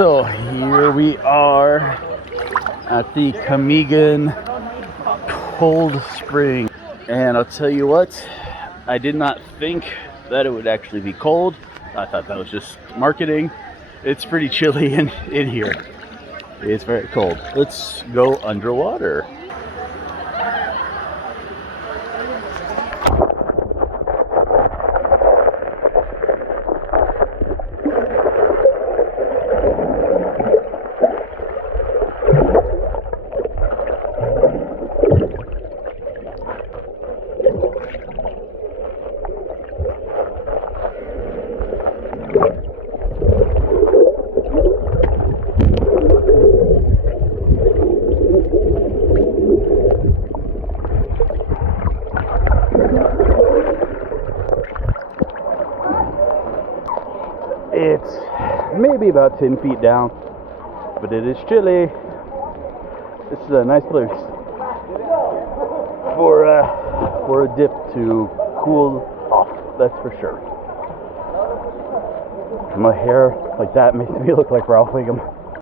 So here we are at the Camiguin Cold Spring, and I'll tell you what, I did not think that it would actually be cold. I thought that was just marketing. It's pretty chilly in here. It's very cold. Let's go underwater. It's maybe about 10 feet down, but it is chilly. This is a nice place for a dip to cool off, that's for sure. My hair like that makes me look like Ralph Wiggum.